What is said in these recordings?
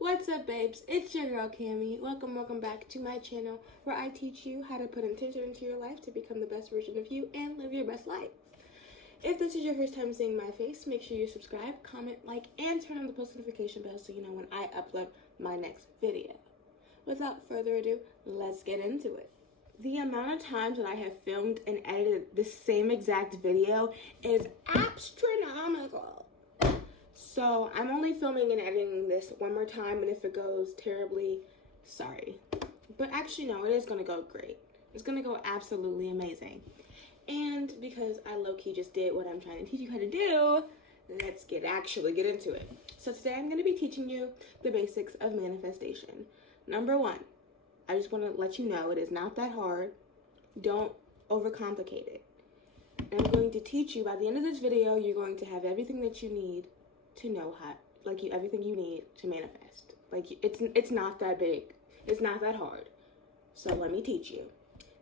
What's up, babes? It's your girl, Cami. Welcome back to my channel where I teach you how to put intention into your life to become the best version of you and live your best life. If this is your first time seeing my face, make sure you subscribe, comment, like, and turn on the post notification bell so you know when I upload my next video. Without further ado, let's get into it. The amount of times that I have filmed and edited the same exact video is astronomical. So I'm only filming and editing this one more time, and if it goes terribly, sorry. But actually, no, it is going to go great. It's going to go absolutely amazing. And because I low-key just did what I'm trying to teach you how to do, let's actually get into it. So today I'm going to be teaching you the basics of manifestation. Number one, I just want to let you know it is not that hard. Don't overcomplicate it. And I'm going to teach you, by the end of this video, you're going to have everything that you need to know how, everything you need to manifest. It's not that big. It's not that hard. So let me teach you.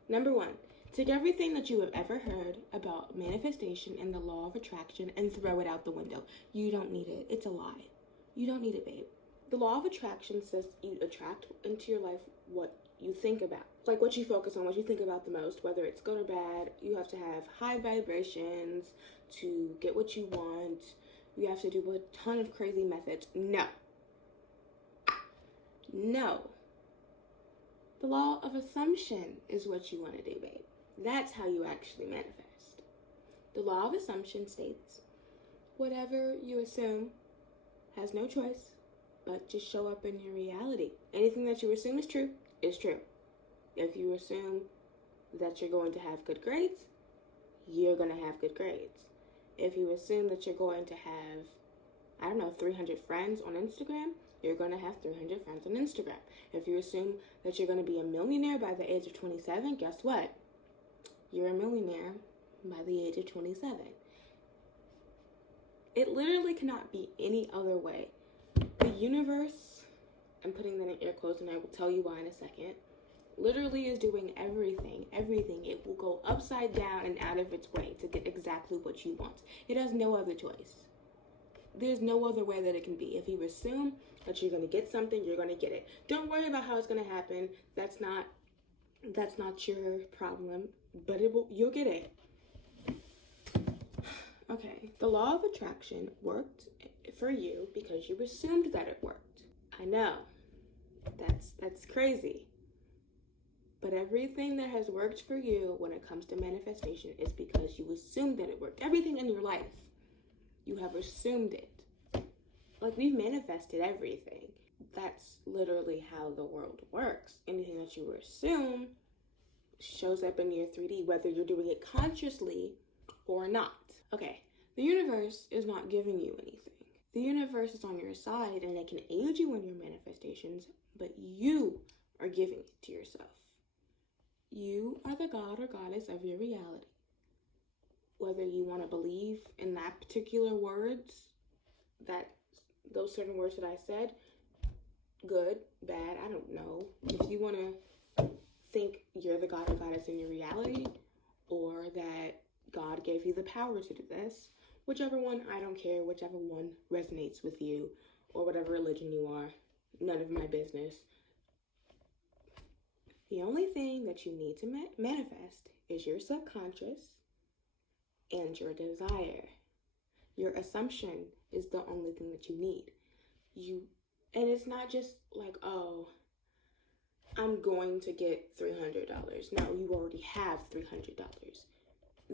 Number one, take everything that you have ever heard about manifestation and the law of attraction and throw it out the window. You don't need it. It's a lie. You don't need it, babe. The law of attraction says you attract into your life what you think about. Like what you focus on, what you think about the most, whether it's good or bad. You have to have high vibrations to get what you want. You have to do a ton of crazy methods. No. The law of assumption is what you want to do, babe. That's how you actually manifest. The law of assumption states, whatever you assume has no choice but to show up in your reality. Anything that you assume is true, is true. If you assume that you're going to have good grades, you're going to have good grades. If you assume that you're going to have, 300 friends on Instagram, you're going to have 300 friends on Instagram. If you assume that you're going to be a millionaire by the age of 27, guess what? You're a millionaire by the age of 27. It literally cannot be any other way. The universe, I'm putting that in air quotes and I will tell you why in a second, literally is doing everything. It will go upside down and out of its way to get exactly what you want. It has no other choice. There's no other way that it can be. If you assume that you're going to get something, you're going to get it. Don't worry about how it's going to happen. That's not your problem, but you'll get it. Okay, the law of attraction worked for you because you assumed that it worked. I know. That's crazy. But everything that has worked for you when it comes to manifestation is because you assumed that it worked. Everything in your life, you have assumed it. Like, we've manifested everything. That's literally how the world works. Anything that you assume shows up in your 3D, whether you're doing it consciously or not. Okay, the universe is not giving you anything. The universe is on your side and it can aid you in your manifestations, but you are giving it to yourself. You are the god or goddess of your reality. Whether you want to believe in that particular words, those certain words that I said, good, bad, I don't know. If you want to think you're the god or goddess in your reality, or that God gave you the power to do this, whichever one, I don't care, whichever one resonates with you, or whatever religion you are, none of my business. The only thing that you need to manifest is your subconscious and your desire. Your assumption is the only thing that you need. And it's not just like, oh, I'm going to get $300. No, you already have $300.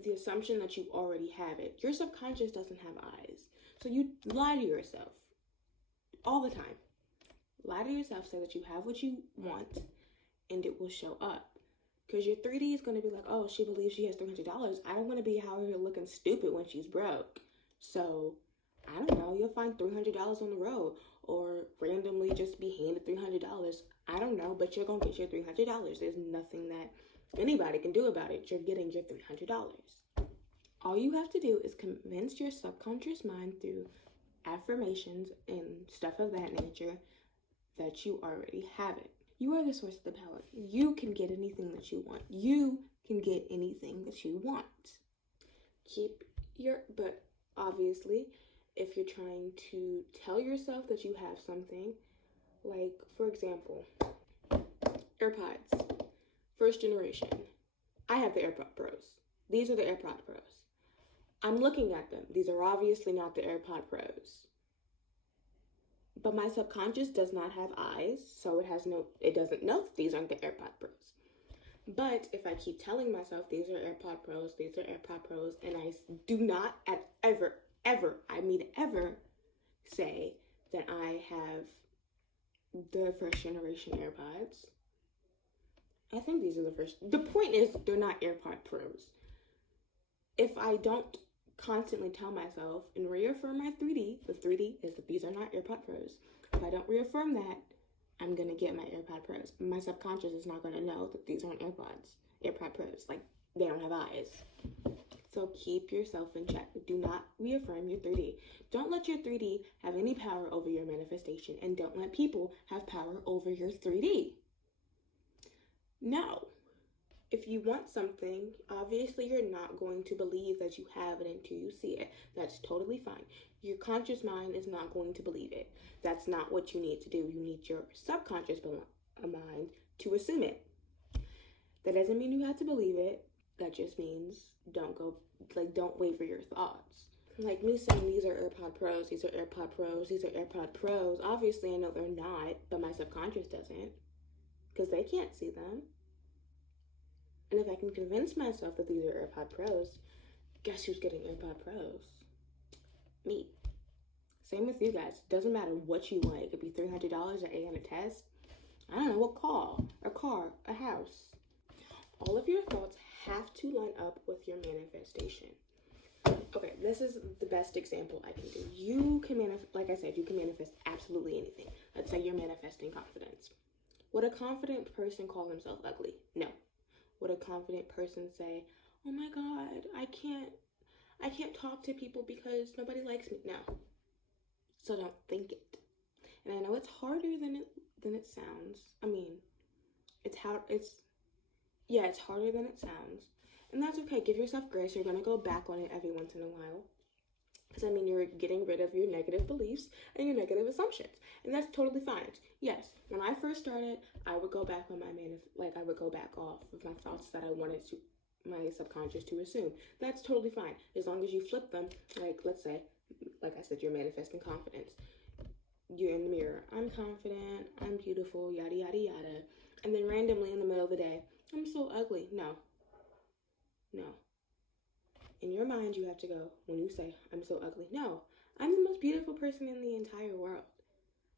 The assumption that you already have it. Your subconscious doesn't have eyes. So you lie to yourself all the time. Lie to yourself, say that you have what you want, and it will show up. Because your 3D is going to be like, oh, she believes she has $300. I don't want to be out here looking stupid when she's broke. So, I don't know, you'll find $300 on the road or randomly just be handed $300. I don't know, but you're going to get your $300. There's nothing that anybody can do about it. You're getting your $300. All you have to do is convince your subconscious mind through affirmations and stuff of that nature that you already have it. You are the source of the power. You can get anything that you want. You can get anything that you want. But obviously, if you're trying to tell yourself that you have something, Like, for example, AirPods, first generation. I have the AirPod Pros. These are the AirPod Pros. I'm looking at them. These are obviously not the AirPod Pros. But my subconscious does not have eyes, so it doesn't know these aren't the AirPod Pros. But if I keep telling myself these are AirPod Pros, these are AirPod Pros, and I do not ever say that I have the first generation AirPods, I think these are the first. The point is, they're not AirPod Pros. If I don't constantly tell myself and reaffirm my 3D, the 3D is that these are not AirPod Pros. If I don't reaffirm that, I'm gonna get my AirPod Pros. My subconscious is not gonna know that these aren't AirPod Pros. Like, they don't have eyes. So keep yourself in check. Do not reaffirm your 3D. Don't let your 3D have any power over your manifestation, and don't let people have power over your 3D. Now, if you want something, obviously you're not going to believe that you have it until you see it. That's totally fine. Your conscious mind is not going to believe it. That's not what you need to do. You need your subconscious mind to assume it. That doesn't mean you have to believe it. That just means don't waver your thoughts. Like me saying these are AirPod Pros, these are AirPod Pros, these are AirPod Pros. Obviously I know they're not, but my subconscious doesn't, because they can't see them. And if I can convince myself that these are AirPod Pros, guess who's getting AirPod Pros? Me. Same with you guys. Doesn't matter what you want. It could be $300, an A on a test. I don't know, a car, a house. All of your thoughts have to line up with your manifestation. Okay, this is the best example I can do. You can like I said, you can manifest absolutely anything. Let's say you're manifesting confidence. Would a confident person call themselves ugly? No. Would a confident person say, oh my God, I can't talk to people because nobody likes me? No. So don't think it. And I know it's harder than it sounds. I mean, it's harder than it sounds. And that's okay. Give yourself grace. You're going to go back on it every once in a while. Because, I mean, you're getting rid of your negative beliefs and your negative assumptions. And that's totally fine. Yes, when I first started, I would go back on I would go back off of my thoughts that I wanted my subconscious to assume. That's totally fine. As long as you flip them, like, let's say, like I said, you're manifesting confidence. You're in the mirror. I'm confident. I'm beautiful, yada, yada, yada. And then randomly in the middle of the day, I'm so ugly. No. In your mind, you have to go, when you say, I'm so ugly, no, I'm the most beautiful person in the entire world.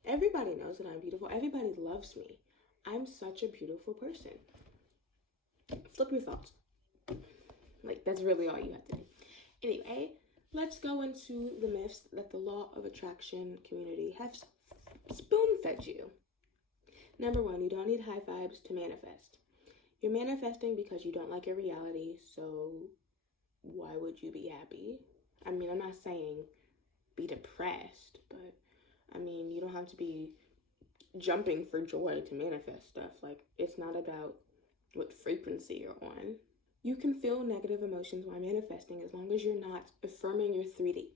Everybody knows that I'm beautiful. Everybody loves me. I'm such a beautiful person. Flip your thoughts. Like, that's really all you have to do. Anyway, let's go into the myths that the law of attraction community has spoon-fed you. Number 1, you don't need high vibes to manifest. You're manifesting because you don't like your reality, so why would you be happy? I mean, I'm not saying be depressed, but I mean, you don't have to be jumping for joy to manifest stuff. Like, it's not about what frequency you're on. You can feel negative emotions while manifesting as long as you're not affirming your 3D.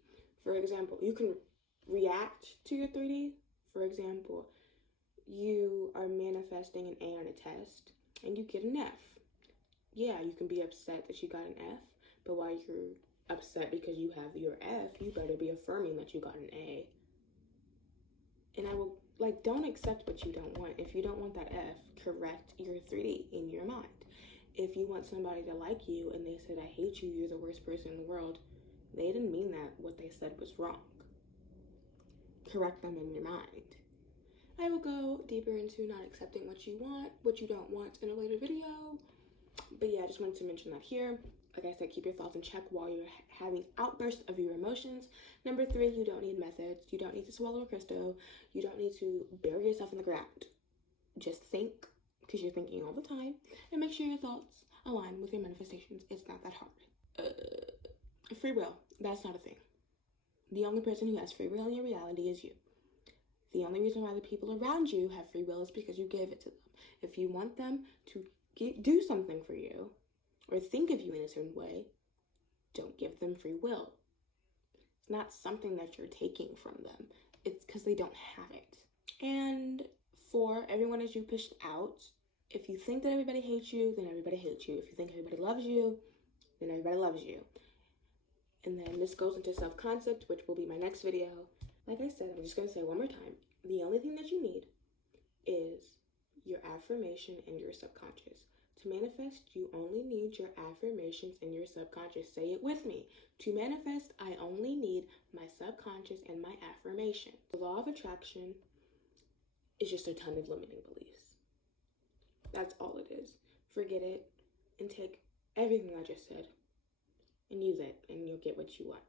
For example, you can react to your 3D. For example, you are manifesting an A on a test and you get an F. Yeah, you can be upset that you got an F, but while you're upset because you have your F, you better be affirming that you got an A. And I will, don't accept what you don't want. If you don't want that F, correct your 3D in your mind. If you want somebody to like you and they said, I hate you, you're the worst person in the world, they didn't mean that. What they said was wrong. Correct them in your mind. I will go deeper into not accepting what you want, what you don't want in a later video. But yeah, I just wanted to mention that here. Like I said, keep your thoughts in check while you're having outbursts of your emotions. Number 3, you don't need methods. You don't need to swallow a crystal. You don't need to bury yourself in the ground. Just think, because you're thinking all the time, and make sure your thoughts align with your manifestations. It's not that hard. Free will, that's not a thing. The only person who has free will in your reality is you. The only reason why the people around you have free will is because you gave it to them. If you want them to do something for you or think of you in a certain way, don't give them free will. It's not something that you're taking from them. It's because they don't have it. And not everyone is you pushed out. If you think that everybody hates you, then everybody hates you. If you think everybody loves you, then everybody loves you. And then this goes into self-concept, which will be my next video. Like I said, I'm just going to say one more time. The only thing that you need is your affirmation and your subconscious. To manifest, you only need your affirmations and your subconscious. Say it with me. To manifest, I only need my subconscious and my affirmation. The law of attraction is just a ton of limiting beliefs. That's all it is. Forget it and take everything I just said and use it, and you'll get what you want.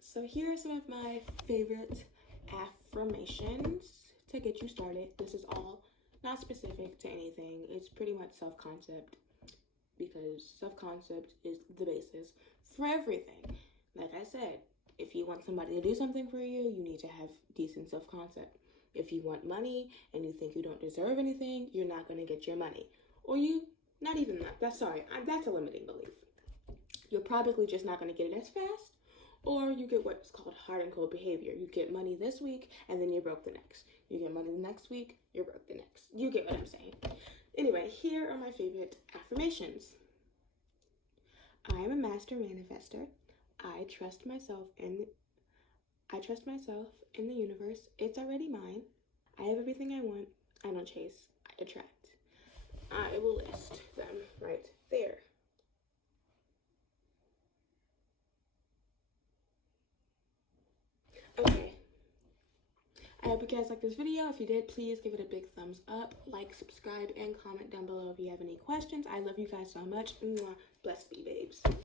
So here are some of my favorite affirmations to get you started. This is all not specific to anything. It's pretty much self-concept, because self-concept is the basis for everything. Like I said, if you want somebody to do something for you, you need to have decent self-concept. If you want money and you think you don't deserve anything, you're not going to get your money. Or not even that. That's a limiting belief. You're probably just not going to get it as fast. Or you get what's called hard and cold behavior. You get money this week, and then you're broke the next. You get money the next week, you're broke the next. You get what I'm saying. Anyway, here are my favorite affirmations. I am a master manifester. I trust myself in the universe. It's already mine. I have everything I want. I don't chase, I attract. I will list them right there. Okay. I hope you guys liked this video. If you did, please give it a big thumbs up, like, subscribe, and comment down below if you have any questions. I love you guys so much. Mwah. Blessed be, babes.